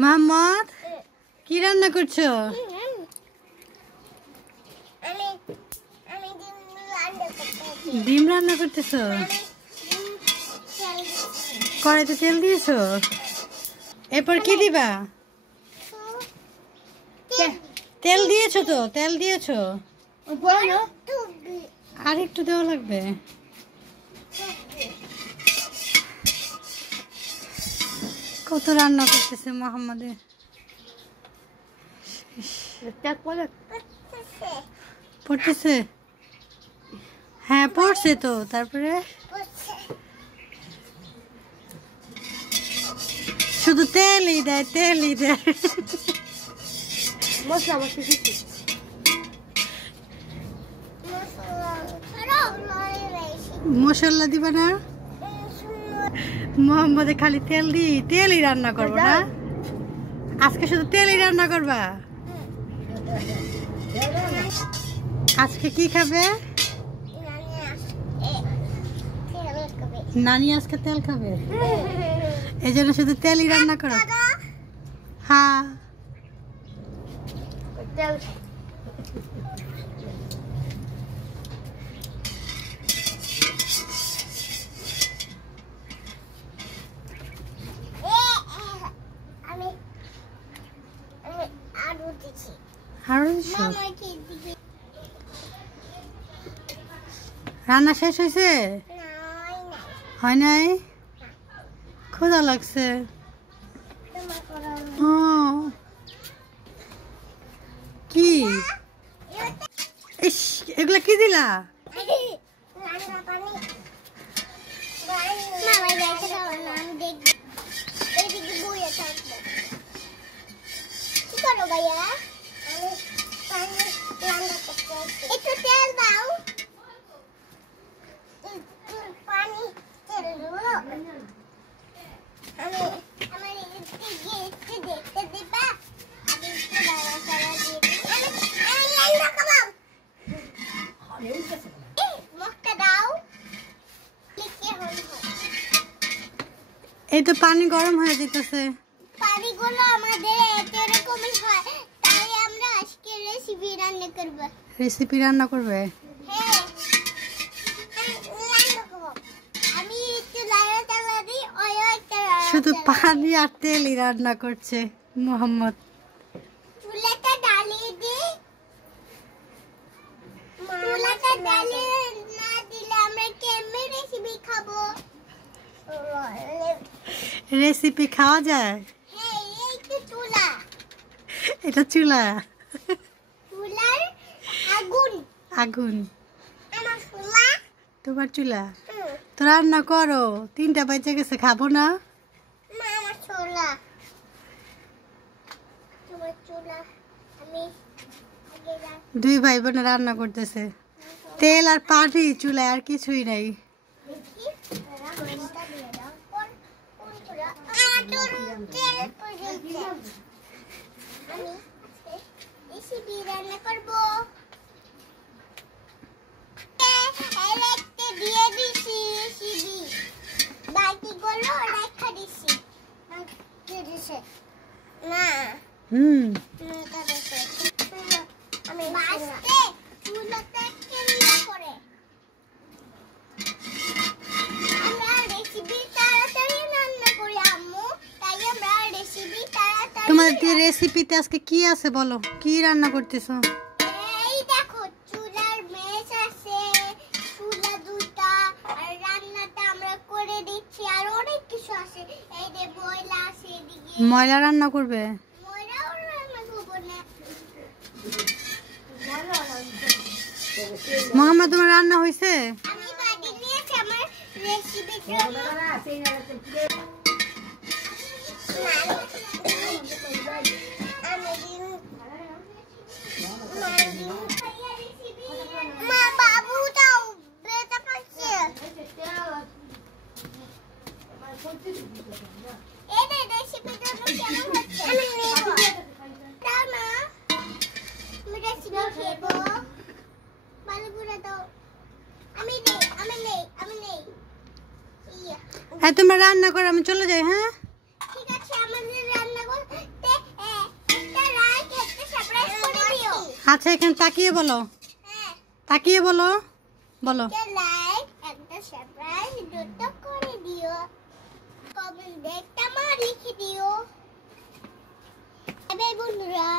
মোহাম্মদ কি রান্না করছো? ডিম রান্না করতেছো? কড়াইতে তেল দিয়েছো? এরপর কি দিবা? তেল দিয়েছো তো, তেল দিয়েছো, আর একটু দেওয়া লাগবে। কত রান্না করতেছে মোহাম্মদে। পড়তেছে? হ্যাঁ পড়ছে তো। তারপরে শুধু তেলই দেয়, তেলই দেয়। মশলা দিবা না? মোহাম্মদে খালি তেলই রান্না করবো না? আজকে শুধু তেলই রান্না করবা? আজকে কি খাবে? নানি আজকে তেল খাবে, এই জন্য শুধু তেলই রান্না করো। হ্যাঁ রান্না শেষ হয়েছে? হয় নাই? ক্ষুধা লাগছে। কি ইস, এগুলা কি দিলা? এই তো পানি গরম হয়ে যেতেছে। পানিগুলো আমাদের এরকমই হয়, তাই আমরা আজকে রেসিপি রান্না করব। রেসিপি রান্না করবে? হ্যাঁ, আমি একটু লাড়া চালা দিই, ওই একটা শুধু পানি আর তেলই রান্না করছে মোহাম্মদ। চুলাটা জ্বালিয়ে দিই, চুলাটা জ্বালিয়ে না দিলে আমরা কেমনে রেসিপি খাবো? রেসিপি খাওয়া যায়? হ্যাঁ, এই তো চুলা, এটা চুলা, চুলার আগুন। আগুন আমার চুলা, তোমার চুলা। তো রান্না করো, 3টা বাজে গেছে, খাবো না? না আমার চুলা, তোমার চুলা। আমি আগে দুই ভাই বোনে রান্না করতেছে, তেল আর পানি চুলায়, আর কিছুই নাই। তোমাদের রেসিপিতে আজকে কি আছে বলো, কি রান্না করতেছো? এই দেখো, চুলার মেজ আছে, চুলা দুটা, আর রান্নাটা আমরা করে দিচ্ছি, আর অনেক কিছু আছে। এই যে ময়লা আছে, এদিকে ময়লা রান্না করবে? ময়লাও রান্না করবো না। মোহাম্মদ তোমার রান্না হয়েছে? আমি বাড়ি নিয়েছি আমার রেসিপির জন্য। মা বাবু দাও, বেটা পাচ্ছে। এই যে রেসিপির জন্য কেমন হচ্ছে? আমি নেব। দাও না, আমি রেসিপি খেব। ভালো করে দাও। আমি নেই। হ্যাঁ তোমরা রান্না করো, আমি চলে যাই। হ্যাঁ ঠিক আছে, আমাদের রান্না আচ্ছা এখানে তাকিয়ে বলো, তাকিয়ে বলো, বলো। লাইক একটা সাবস্ক্রাইব দুটো করে দিও, কমেন্ট একটা লিখে দিও। বাই বন্ধুরা।